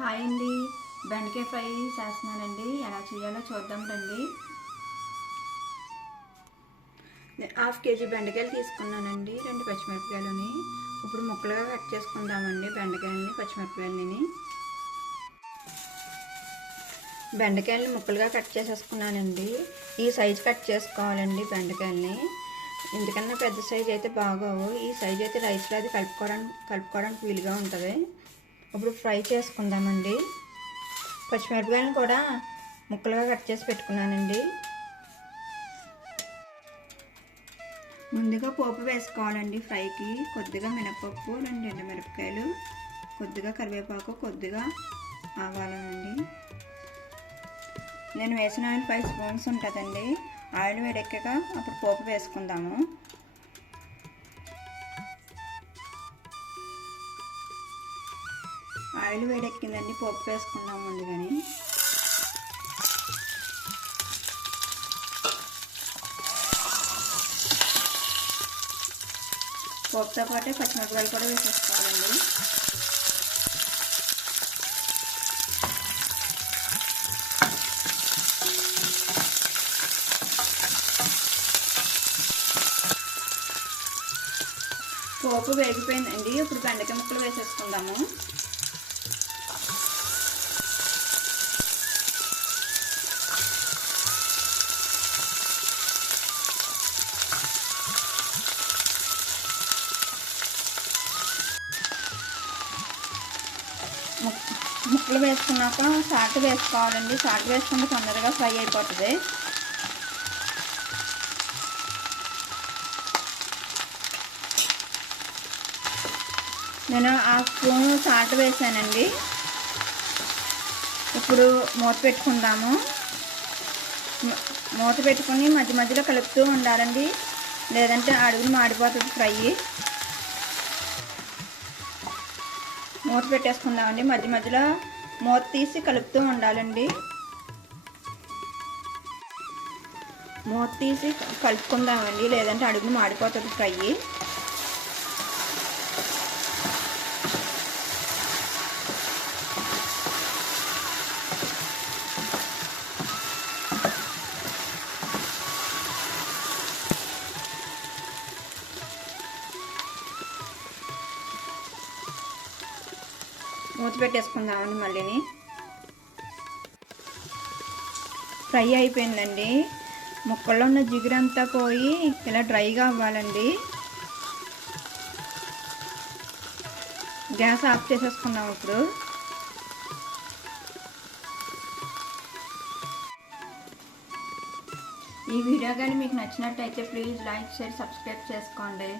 Hi అండి, బెండకాయ fry చేస్తున్నానండి. ఎలా చేయాలో చూద్దాం రండి. హాఫ్ కేజీ బెండకాయలు తీసుకున్నానండి, 2 పచ్చిమిరపకాయలని. ఇప్పుడు ముక్కలుగా కట్ చేసుకుందామండి బెండకాయలని, పచ్చిమిరపకాయలని. బెండకాయలని ముక్కలుగా కట్ చేసేసుకున్నానండి. ఈ సైజు కట్ చేసుకోవాలండి బెండకాయలని. ఎందుకన్నా పెద్ద సైజు అయితే బాగోవు. ఈ సైజు అయితే రైస్లో అది కలుపుకోవడానికి వీలుగా ఉంటుంది. ఇప్పుడు ఫ్రై చేసుకుందామండి. పచ్చిమిరపకాయలను కూడా ముక్కలుగా కట్ చేసి పెట్టుకున్నానండి. ముందుగా పోపు వేసుకోవాలండి ఫ్రైకి. కొద్దిగా మినపప్పు, 2 ఎండుమిరపకాయలు, కొద్దిగా కరివేపాకు, కొద్దిగా ఆవాలండి. నేను వేసిన ఆయిల్ 5 స్పూన్స్ ఉంటుందండి. ఆయిల్ వేడెక్కాక అప్పుడు పోపు వేసుకుందాము. ఆయిల్ వేడెక్కిందండి, పోపు వేసుకుందాం ముందుగాని. పోపుతో పాటు పచ్చిమిరపకాయలు కూడా వేసేసుకోవాలండి. పోపు వేగిపోయిందండి. ఇప్పుడు బెండకాయ ముక్కలు వేసేసుకుందాము. ముక్కలు వేసుకున్నాక సాల్ట్ వేసుకోవాలండి. సాల్ట్ వేసుకుంటే తొందరగా ఫ్రై అయిపోతుంది. నేను 1/2 స్పూన్ సాల్ట్ వేసానండి. ఇప్పుడు మూత పెట్టుకుందాము. మూత పెట్టుకుని మధ్య మధ్యలో కలుపుతూ ఉండాలండి, లేదంటే అడుగులు మాడిపోతుంది ఫ్రై. మూత పెట్టేసుకుందామండి. మధ్య మధ్యలో మూత తీసి కలుపుతూ ఉండాలండి. మూత తీసి కలుపుకుందామండి, లేదంటే అడుగులు మాడిపోతుంది ఫ్రై. మూత పెట్టేసుకుందామండి. మళ్ళీని ఫ్రై అయిపోయిందండి. ముక్కల్లో ఉన్న జిగురంతా పోయి ఇలా డ్రైగా అవ్వాలండి. గ్యాస్ ఆఫ్ చేసేసుకుందాం ఇప్పుడు. ఈ వీడియో కానీ మీకు నచ్చినట్టయితే ప్లీజ్ లైక్, షేర్, సబ్స్క్రైబ్ చేసుకోండి.